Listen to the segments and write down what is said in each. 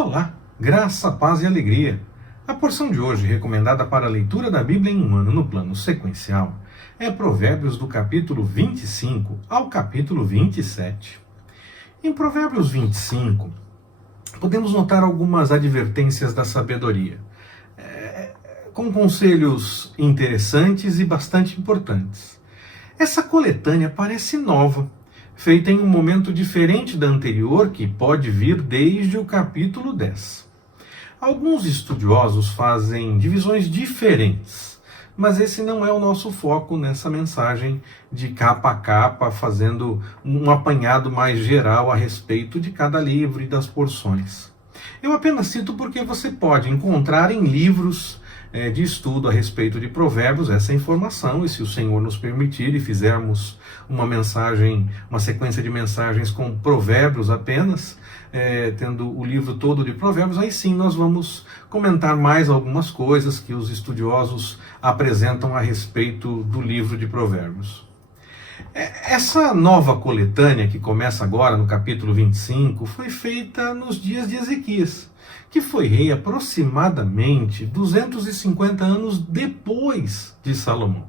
Olá, graça, paz e alegria. A porção de hoje, recomendada para a leitura da Bíblia em um ano no plano sequencial, é Provérbios do capítulo 25 ao capítulo 27. Em Provérbios 25, podemos notar algumas advertências da sabedoria, com conselhos interessantes e bastante importantes. Essa coletânea parece nova, feita em um momento diferente da anterior, que pode vir desde o capítulo 10. Alguns estudiosos fazem divisões diferentes, mas esse não é o nosso foco nessa mensagem de capa a capa, fazendo um apanhado mais geral a respeito de cada livro e das porções. Eu apenas cito porque você pode encontrar em livros de estudo a respeito de provérbios essa informação, e se o Senhor nos permitir e fizermos uma sequência de mensagens com provérbios apenas, tendo o livro todo de provérbios, aí sim nós vamos comentar mais algumas coisas que os estudiosos apresentam a respeito do livro de provérbios. Essa nova coletânea que começa agora no capítulo 25 foi feita nos dias de Ezequias, que foi rei aproximadamente 250 anos depois de Salomão.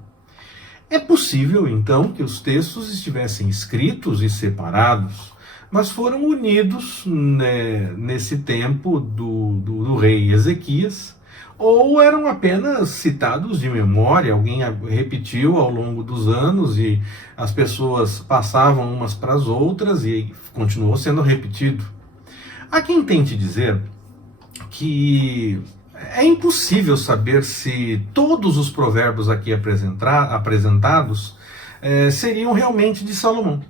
É possível, então, que os textos estivessem escritos e separados, mas foram unidos nesse tempo do rei Ezequias, ou eram apenas citados de memória, alguém repetiu ao longo dos anos e as pessoas passavam umas para as outras e continuou sendo repetido. Há quem tente dizer que é impossível saber se todos os provérbios aqui apresentados seriam realmente de Salomão,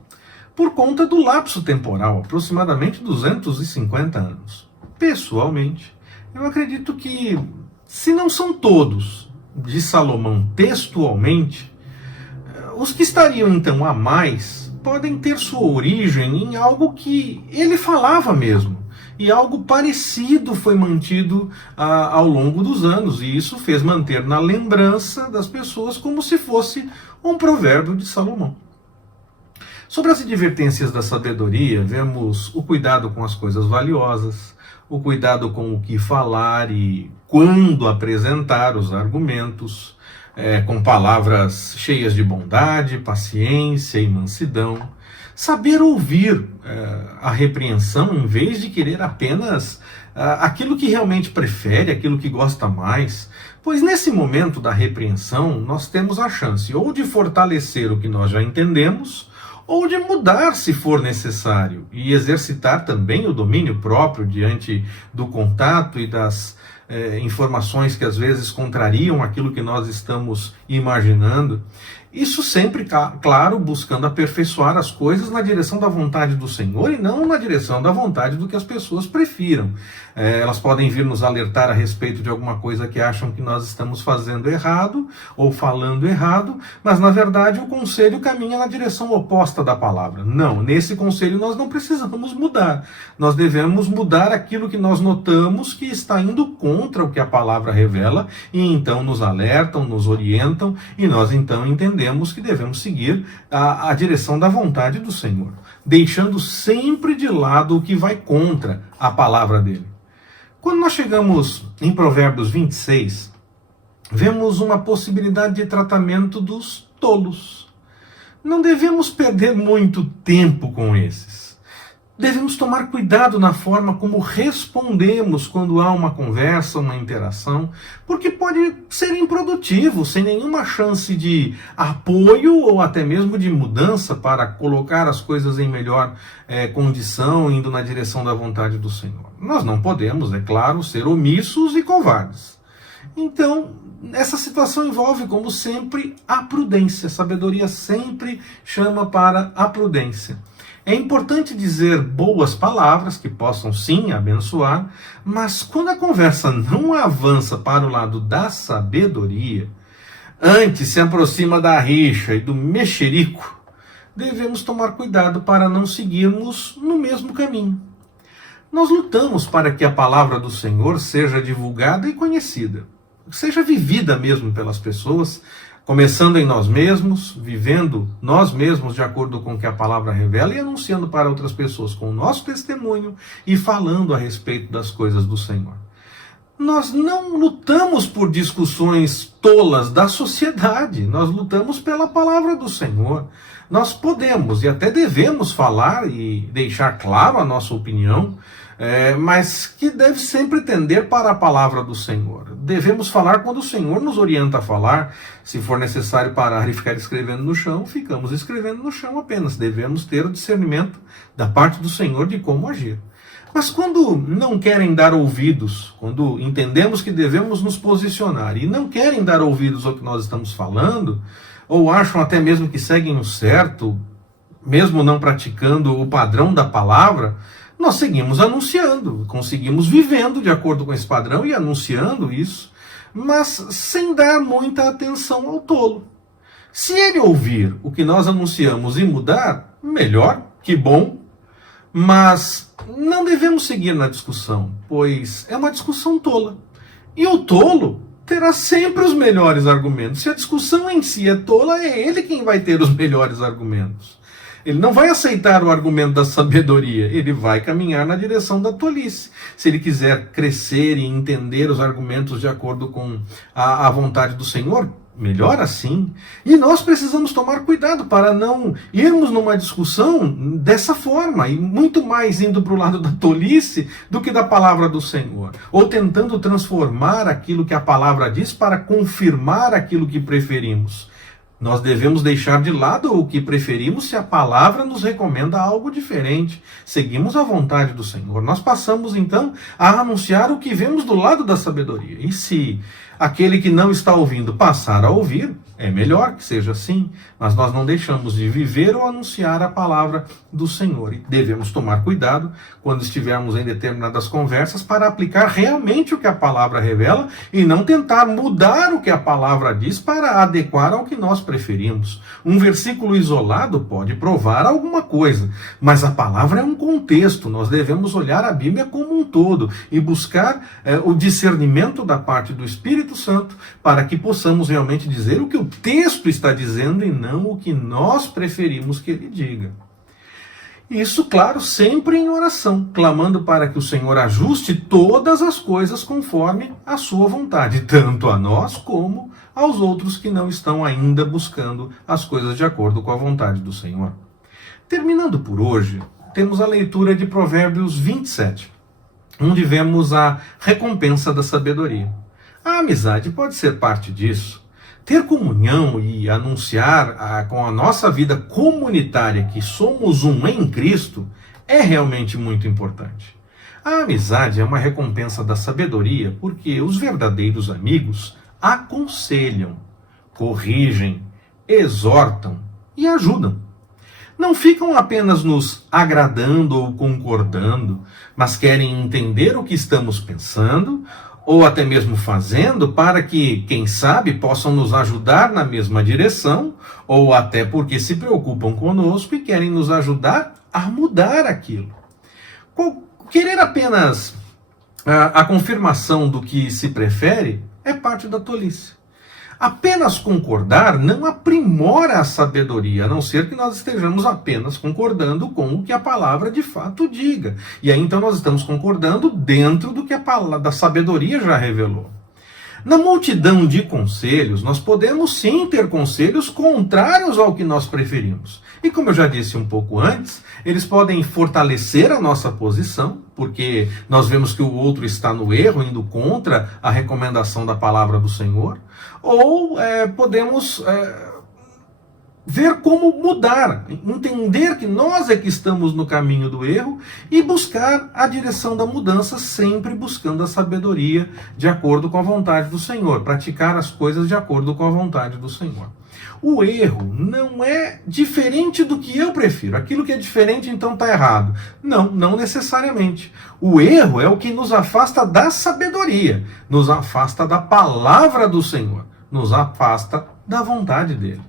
por conta do lapso temporal, aproximadamente 250 anos. Pessoalmente, eu acredito que, se não são todos de Salomão textualmente, os que estariam então a mais podem ter sua origem em algo que ele falava mesmo. E algo parecido foi mantido ao longo dos anos, e isso fez manter na lembrança das pessoas como se fosse um provérbio de Salomão. Sobre as advertências da sabedoria, vemos o cuidado com as coisas valiosas, o cuidado com o que falar e quando apresentar os argumentos, com palavras cheias de bondade, paciência e mansidão. Saber ouvir a repreensão em vez de querer apenas aquilo que realmente prefere, aquilo que gosta mais. Pois nesse momento da repreensão, nós temos a chance ou de fortalecer o que nós já entendemos, ou de mudar se for necessário, e exercitar também o domínio próprio diante do contato e das informações que às vezes contrariam aquilo que nós estamos imaginando. Isso sempre, claro, buscando aperfeiçoar as coisas na direção da vontade do Senhor e não na direção da vontade do que as pessoas prefiram. Elas podem vir nos alertar a respeito de alguma coisa que acham que nós estamos fazendo errado ou falando errado, mas na verdade o conselho caminha na direção oposta da palavra. Não, nesse conselho nós não precisamos mudar. Nós devemos mudar aquilo que nós notamos que está indo contra o que a palavra revela, e então nos alertam, nos orientam, e nós então entendemos que devemos seguir a direção da vontade do Senhor, deixando sempre de lado o que vai contra a palavra dele. Quando nós chegamos em Provérbios 26, vemos uma possibilidade de tratamento dos tolos. Não devemos perder muito tempo com esses. Devemos tomar cuidado na forma como respondemos quando há uma conversa, uma interação, porque pode ser improdutivo, sem nenhuma chance de apoio ou até mesmo de mudança para colocar as coisas em melhor condição, indo na direção da vontade do Senhor. Nós não podemos, é claro, ser omissos e covardes. Então, essa situação envolve, como sempre, a prudência. A sabedoria sempre chama para a prudência. É importante dizer boas palavras que possam sim abençoar, mas quando a conversa não avança para o lado da sabedoria, antes se aproxima da rixa e do mexerico, devemos tomar cuidado para não seguirmos no mesmo caminho. Nós lutamos para que a palavra do Senhor seja divulgada e conhecida, seja vivida mesmo pelas pessoas, Começando em nós mesmos, vivendo nós mesmos de acordo com o que a palavra revela e anunciando para outras pessoas com o nosso testemunho e falando a respeito das coisas do Senhor. Nós não lutamos por discussões tolas da sociedade, nós lutamos pela palavra do Senhor. Nós podemos e até devemos falar e deixar claro a nossa opinião, mas que deve sempre tender para a palavra do Senhor. Devemos falar quando o Senhor nos orienta a falar. Se for necessário parar e ficar escrevendo no chão, ficamos escrevendo no chão apenas. Devemos ter o discernimento da parte do Senhor de como agir. Mas quando não querem dar ouvidos, quando entendemos que devemos nos posicionar e não querem dar ouvidos ao que nós estamos falando, ou acham até mesmo que seguem o certo, mesmo não praticando o padrão da palavra, nós seguimos anunciando, conseguimos vivendo de acordo com esse padrão e anunciando isso, mas sem dar muita atenção ao tolo. Se ele ouvir o que nós anunciamos e mudar, melhor, que bom, mas não devemos seguir na discussão, pois é uma discussão tola. E o tolo terá sempre os melhores argumentos. Se a discussão em si é tola, é ele quem vai ter os melhores argumentos. Ele não vai aceitar o argumento da sabedoria, ele vai caminhar na direção da tolice. Se ele quiser crescer e entender os argumentos de acordo com a vontade do Senhor, melhor assim. E nós precisamos tomar cuidado para não irmos numa discussão dessa forma, e muito mais indo para o lado da tolice do que da palavra do Senhor. Ou tentando transformar aquilo que a palavra diz para confirmar aquilo que preferimos. Nós devemos deixar de lado o que preferimos se a palavra nos recomenda algo diferente. Seguimos a vontade do Senhor. Nós passamos então a anunciar o que vemos do lado da sabedoria. E se aquele que não está ouvindo passar a ouvir, é melhor que seja assim, mas nós não deixamos de viver ou anunciar a palavra do Senhor. E devemos tomar cuidado quando estivermos em determinadas conversas para aplicar realmente o que a palavra revela e não tentar mudar o que a palavra diz para adequar ao que nós preferimos. Um versículo isolado pode provar alguma coisa, mas a palavra é um contexto. Nós devemos olhar a Bíblia como um todo e buscar o discernimento da parte do Espírito Santo para que possamos realmente dizer o que o texto está dizendo e não o que nós preferimos que ele diga. Isso, claro, sempre em oração, clamando para que o Senhor ajuste todas as coisas conforme a sua vontade, tanto a nós como aos outros que não estão ainda buscando as coisas de acordo com a vontade do Senhor. Terminando por hoje, temos a leitura de Provérbios 27, onde vemos a recompensa da sabedoria. A amizade pode ser parte disso. Ter comunhão e anunciar com a nossa vida comunitária que somos um em Cristo é realmente muito importante. A amizade é uma recompensa da sabedoria porque os verdadeiros amigos aconselham, corrigem, exortam e ajudam. Não ficam apenas nos agradando ou concordando, mas querem entender o que estamos pensando ou até mesmo fazendo, para que, quem sabe, possam nos ajudar na mesma direção, ou até porque se preocupam conosco e querem nos ajudar a mudar aquilo. Querer apenas a confirmação do que se prefere é parte da tolice. Apenas concordar não aprimora a sabedoria, a não ser que nós estejamos apenas concordando com o que a palavra de fato diga. E aí então nós estamos concordando dentro do que a palavra da sabedoria já revelou. Na multidão de conselhos, nós podemos sim ter conselhos contrários ao que nós preferimos. E como eu já disse um pouco antes, eles podem fortalecer a nossa posição, porque nós vemos que o outro está no erro, indo contra a recomendação da palavra do Senhor, ou podemos ver como mudar, entender que nós é que estamos no caminho do erro e buscar a direção da mudança, sempre buscando a sabedoria de acordo com a vontade do Senhor, praticar as coisas de acordo com a vontade do Senhor. O erro não é diferente do que eu prefiro. Aquilo que é diferente então está errado. Não necessariamente. O erro é o que nos afasta da sabedoria, nos afasta da palavra do Senhor, nos afasta da vontade dele.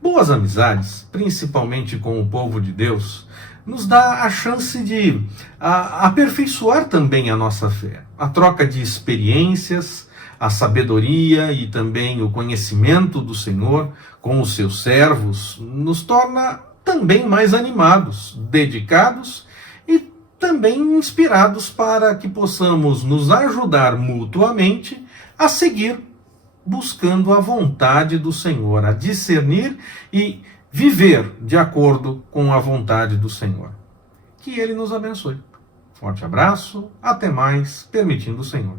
Boas amizades, principalmente com o povo de Deus, nos dá a chance de aperfeiçoar também a nossa fé. A troca de experiências, a sabedoria e também o conhecimento do Senhor com os seus servos nos torna também mais animados, dedicados e também inspirados para que possamos nos ajudar mutuamente a seguir buscando a vontade do Senhor, a discernir e viver de acordo com a vontade do Senhor. Que Ele nos abençoe. Forte abraço, até mais, permitindo o Senhor.